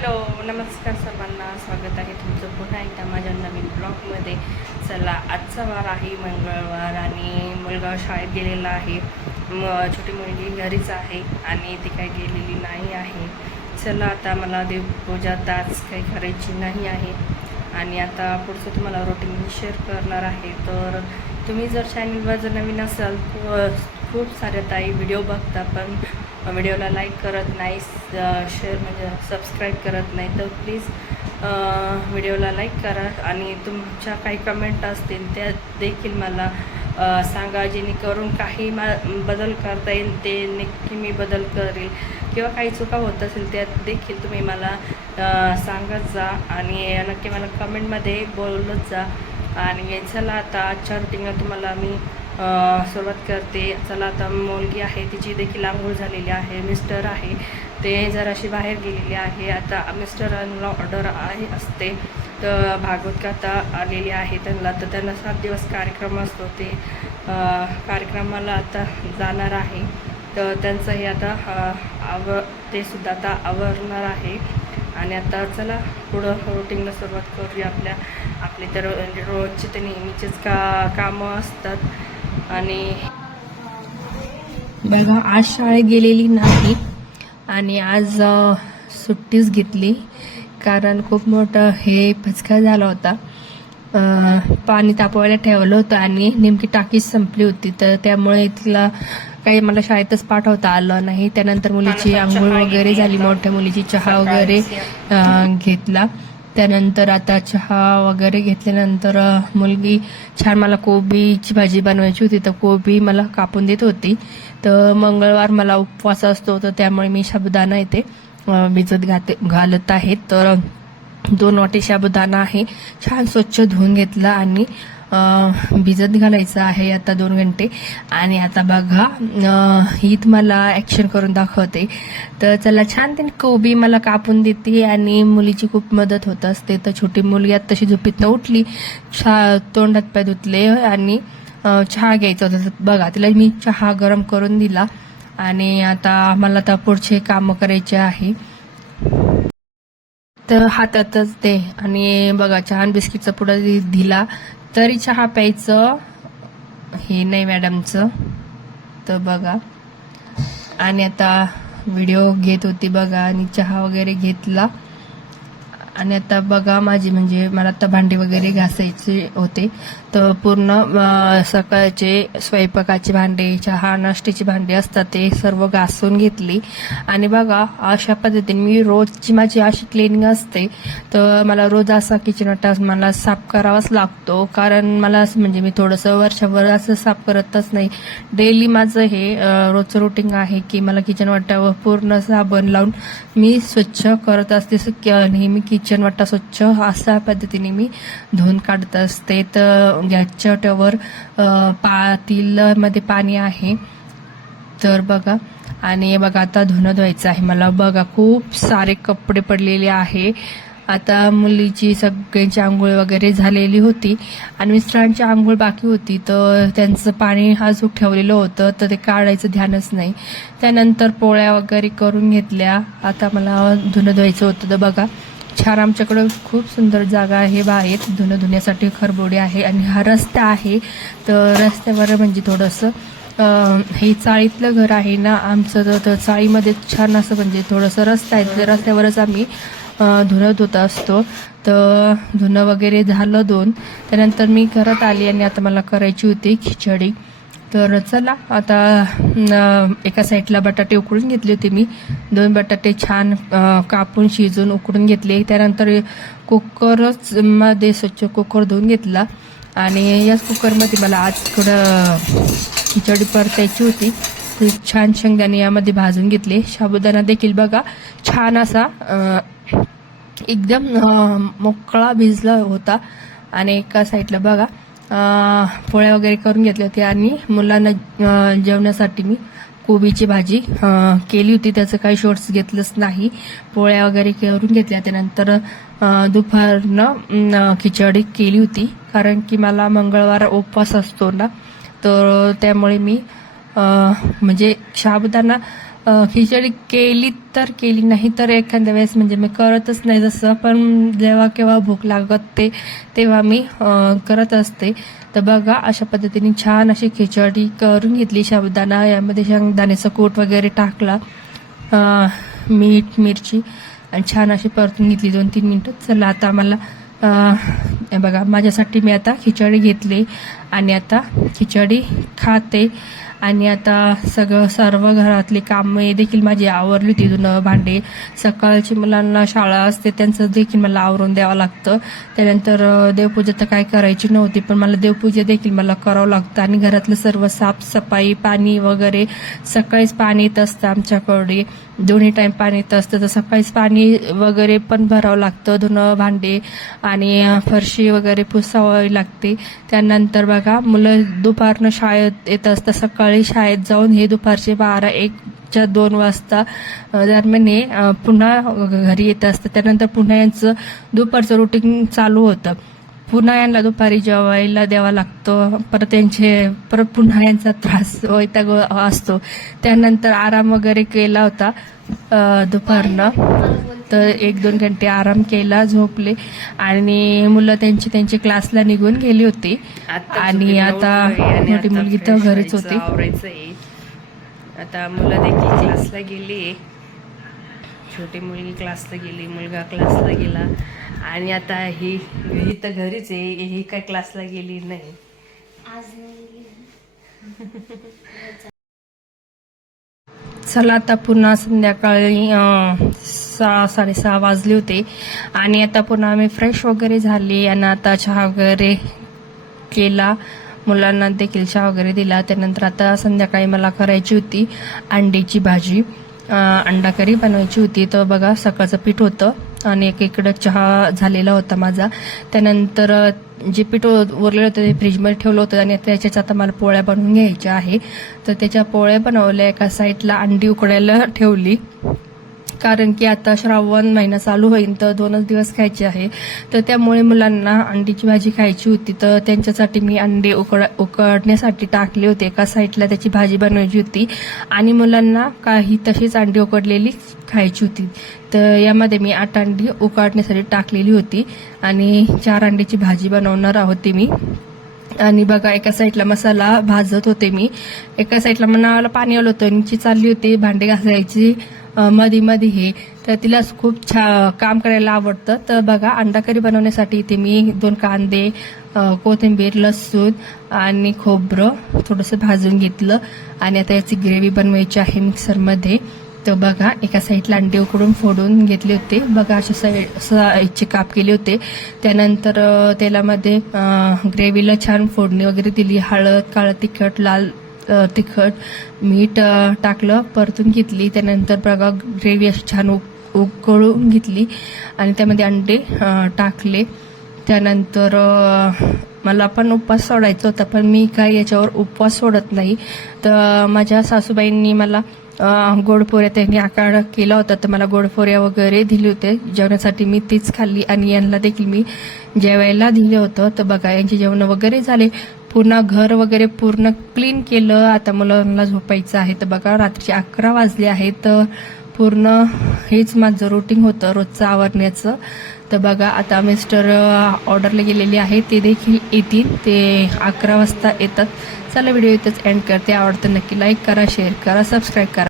Hello, नमस्कार सर्वांना. स्वागत आहे तुमचं पुन्हा एकदा माझ्या नवीन ब्लॉगमध्ये. चला, आजचा वार आहे मंगळवार आणि मुलगा शाळेत गेलेला आहे. छोटी मुलगी घरीच आहे आणि ती काही गेलेली नाही आहे. चला, आता मला देवपूजा आज काही करायची नाही आहे आणि आता पुढचं तुम्हाला रुटीन शेअर करणार आहे. तर तुम्ही जर चॅनलवर जर नवीन असाल तर खूप साऱ्या ताई व्हिडिओ बघता पण व्हिडिओला लाईक करत नाही, शेअर म्हणजे सबस्क्राईब करत नाही. तर प्लीज व्हिडिओला लाईक करा आणि तुमच्या काही कमेंट असतील त्या देखील मला सांगा, जेणेकरून काही बदल करता येईल ते नक्की मी बदल करेल. किंवा काही चुका होत असेल त्यात देखील तुम्ही मला सांगत जा आणि नक्की मला कमेंटमध्ये बोलत जा. आणि चला, आता आजच्या रुटीनला तुम्हाला मी सुरुवात करते. चला, आता मुलगी आहे तिची देखील आंघोळ झालेली आहे. मिस्टर आहे ते जराशी बाहेर गेलेले आहे. आता मिस्टरांना ऑर्डर आहे असते तर भागवत कथा आलेली आहे त्यांना, तर त्यांना 7 दिवस कार्यक्रम असतो. ते कार्यक्रमाला आता जाणार आहे. तर त्यांचं हे आता ते सुद्धा आता आवरणार आहे. आणि आता चला पुढं रुटीनला सुरुवात करूया. आपले तर रोजचे ते नेहमीचेच कामं असतात. आणि बघा, आज शाळेत गेलेली नाही आणि आज सुट्टीच घेतली कारण खूप मोठं हे पचका झाला होता. पाणी तापवायला ठेवलं होतं आणि नेमकी टाकीच संपली होती, तर त्यामुळे तिला काही मला शाळेतच पाठवता आलं नाही. त्यानंतर मुलीची आंघोळ वगैरे झाली, मोठ्या मुलीची चहा वगैरे घेतला. त्यानंतर आता चहा वगैरे घेतल्यानंतर मुलगी छान मला कोबीची भाजी बनवायची होती, तर कोबी मला कापून देत होती. तर मंगळवार मला उपवास असतो, तर त्यामुळे मी साबुदाणा इथे भिजत घालत आहे. तर 2 वाटी साबुदाणा आहे, छान स्वच्छ धुवून घेतला आणि भिजत घालायचं आहे आता 2 घंटे. आणि आता बघा, ही तुम्हाला ऍक्शन करून दाखवते. तर चला, छान त्याने कोबी मला कापून देते आणि मुलीची खूप मदत होत असते. तर छोटी मुलगी आता तशी झोपेतनं उठली, तोंडात पाय धुतले आणि चहा घ्यायचा होता. बघा, तिला मी चहा गरम करून दिला आणि आता मला आता पुढचे कामं करायचे आहे. तर हातातच ते आणि बघा, छान बिस्किटचा पुडा दिला तरी चहा प्यायचं हे नाही मॅडमचं. तर बघा, आणि आता व्हिडिओ घेत होती बघा आणि चहा वगैरे घेतला. आणि आता बघा, माझी म्हणजे मला आता भांडी वगैरे घासायचे होते, तर पूर्ण सकाळचे स्वयंपाकाचे भांडे, चहा नाश्त्याची भांडी असतात ते सर्व घासून घेतली. आणि बघा, अशा पद्धतीने मी रोजची माझी अशी क्लिनिंग असते. तर मला रोज असा किचन वाटा मला साफ करावाच लागतो, कारण मला असं म्हणजे मी थोडंसं वर्षभर असं साफ करतच नाही. डेली माझं हे रोजचं रुटीन आहे की मला किचन वाट्यावर पूर्ण साबण लावून मी स्वच्छ करत असते. नेहमी किचन वाटा स्वच्छ अशा पद्धतीने मी धुवून काढत असते. तर गॅसच्या टवर पातेल्यामध्ये पाणी आहे. तर बघा, आणि बघा आता धुणं धुवायचं आहे मला. बघा, खूप सारे कपडे पडलेले आहे. आता मुलीची सगळ्यांची आंघोळ वगैरे झालेली होती आणि मिस्टरांची आंघोळ बाकी होती, तर त्यांचं पाणी अजून ठेवलेलं होतं, तर ते काढायचं ध्यानच नाही. त्यानंतर पोळ्या वगैरे करून घेतल्या. आता मला धुणं धुवायचं होतं. तर बघा, छान आमच्याकडं खूप सुंदर जागा आहे बाहेर धुणं धुण्यासाठी. खरबोडी आहे आणि हा रस्ता आहे. तर रस्त्यावर म्हणजे थोडंसं हे चाळीतलं घर आहे ना आमचं, तर चाळीमध्ये छान असं म्हणजे थोडंसं रस्ता आहे, तर रस्त्यावरच आम्ही धुणं धुत असतो. तर धुणं वगैरे झालं 2. त्यानंतर मी घरात आली आणि आता मला करायची होती खिचडी. तर चला, आता एका साईडला बटाटे उकडून घेतले होते मी. 2 बटाटे छान कापून शिजून उकडून घेतले. त्यानंतर कुकरच मध्ये स्वच्छ कुकर धुवून घेतला आणि याच कुकरमध्ये मला आज थोडं खिचडी परतायची होती. तर छान शेंगदाणे यामध्ये भाजून घेतले. साबुदाणा देखील बघा छान असा एकदम मोकळा भिजला होता. आणि एका साईडला बघा पोळ्या वगैरे करून घेतल्या होत्या आणि मुलांना जेवणासाठी मी कोबीची भाजी केली होती. त्याचं काही शॉर्ट्स घेतलंच नाही. पोळ्या वगैरे करून घेतल्या. त्यानंतर दुपारनं खिचडी केली होती, कारण की मला मंगळवार उपवास असतो ना, तर त्यामुळे मी म्हणजे साबुदाणा खिचडी केली तर केली, नाही तर एखाद्या वेळेस म्हणजे मी करतच नाही. जसं पण जेव्हा केव्हा भूक लागत तेव्हा मी करत असते. तर बघा अशा पद्धतीने छान अशी खिचडी करून घेतली. साबुदाणा, यामध्ये शेंगदाण्याचा कूट वगैरे टाकला, मीठ मिरची, आणि छान अशी परतून घेतली 2-3 मिनटं. चला आता मला बघा माझ्यासाठी मी आता खिचडी घेतली आणि आता खिचडी खाते. आणि आता सर्व घरातली कामे देखील माझी आवरली होती. धुणं भांडे, सकाळची मुलांना शाळा असते त्यांचं देखील मला आवरून द्यावं लागतं. त्यानंतर देवपूजा तर काय करायची नव्हती, पण मला देवपूजा देखील मला करावं लागतं. आणि घरातलं सर्व साफसफाई, पाणी वगैरे, सकाळीच पाणी येत असतं आमच्याकडे, 2 टाईम पाणी येत असतं, तर सकाळीच पाणी वगैरे पण भरावं लागतं. धुणं भांडे आणि फरशी वगैरे पुसावी लागते. त्यानंतर बघा मुलं दुपारनं शाळेत येत असतात. सकाळी शाळेत जाऊन हे दुपारचे 12-1च्या 2 वाजता दरम्यान हे पुन्हा घरी येत असतं. त्यानंतर पुन्हा यांचं दुपारचं रुटीन चालू होतं. पुन्हा यांना दुपारी जेवायला द्यावा लागतो, परत पुन्हा यांचा त्रास वैताग असतो. त्यानंतर आराम वगैरे केला होता दुपारनं, तर 1-2 घंटे आराम केला, झोपले. आणि मुलं त्यांची क्लासला निघून गेली होती. आणि आता मोठी मुलगी तर घरीच होती. आता मुलं देखील क्लासला गेली. छोटी मुलगी क्लासला गेली, मुलगा क्लासला गेला. आणि आता ही तर घरीच आहे, ही काय क्लासला गेली नाही. चला आता पुन्हा संध्याकाळी 6-6:30 वाजले होते. आणि आता पुन्हा आम्ही फ्रेश वगैरे झाले आणि आता चहा वगैरे केला, मुलांना देखील चहा वगैरे दिला. त्यानंतर आता संध्याकाळी मला करायची होती अंड्याची भाजी, अंडा करी बनवायची होती. तर बघा सकाळचं पीठ होतं आणि एकीकडं चहा झालेला होता माझा. त्यानंतर जे पीठ उरलेलं होतं ते फ्रीजमध्ये ठेवलं होतं आणि त्याच्याच आता मला पोळ्या बनवून घ्यायच्या आहे. तर त्याच्या पोळ्या बनवल्या. एका साईडला अंडी उकडायला ठेवली, कारण की आता श्रावण महिना चालू होईल तर 2च दिवस खायचे आहे. तर त्यामुळे मुलांना अंडीची भाजी खायची होती, तर त्यांच्यासाठी मी अंडे उकडण्यासाठी टाकले होते. एका साईडला त्याची भाजी बनवायची होती आणि मुलांना काही तशीच अंडी उकडलेली खायची होती. तर यामध्ये मी 8 अंडी उकडण्यासाठी टाकलेली होती आणि 4 अंड्याची भाजी बनवणार होते मी. आणि बघा एका साईडला मसाला भाजत होते मी, एका साईडला मनाला पाणी आलं होतं, नीची चालली होती भांडे घासायची मध्ये हे. तर तिला खूप काम करायला आवडतं. तर बघा अंडा करी बनवण्यासाठी इथे मी 2 कांदे, कोथिंबीर, लसूण आणि खोबरं थोडंसं भाजून घेतलं आणि आता याची ग्रेव्ही बनवायची आहे मिक्सरमध्ये. तर बघा एका साईडला अंडे उकडून फोडून घेतले होते. बघा अशा साईडचे काप केले होते. त्यानंतर तेलामध्ये ग्रेव्हीला छान फोडणी वगैरे दिली. हळद, काळं तिखट, लाल तिखट, मीठ टाकलं, परतून घेतली. त्यानंतर बघा ग्रेव्ही अशी छान उकळून घेतली आणि त्यामध्ये अंडे टाकले. त्यानंतर मला पण उपवास सोडायचा होता, पण मी काय याच्यावर उपवास सोडत नाही. तर माझ्या सासूबाईंनी मला गोडपोऱ्या त्यांनी आकार केला होता, तर मला गोडपोऱ्या वगैरे दिले होते जेवणासाठी. मी तीच खाल्ली आणि यांना देखील मी जेवायला दिलं होतं. तर बघा यांचे जेवण वगैरे झाले. पुन्हा घर वगैरे पूर्ण क्लीन केलं. आता मुलांना झोपायचं आहे. तर बघा रात्रीचे 11 वाजले आहेत. तर पूर्ण हेच माझं रुटीन होतं रोजचं आवरण्याचं. तर बघा आता मिस्टर ऑर्डरला गेलेले आहे, ते देखील येतील, ते 11 वाजता येतात. चला व्हिडिओ इथंच एंड करते. आवडतं नक्की लाईक करा, शेअर करा, सबस्क्राईब करा.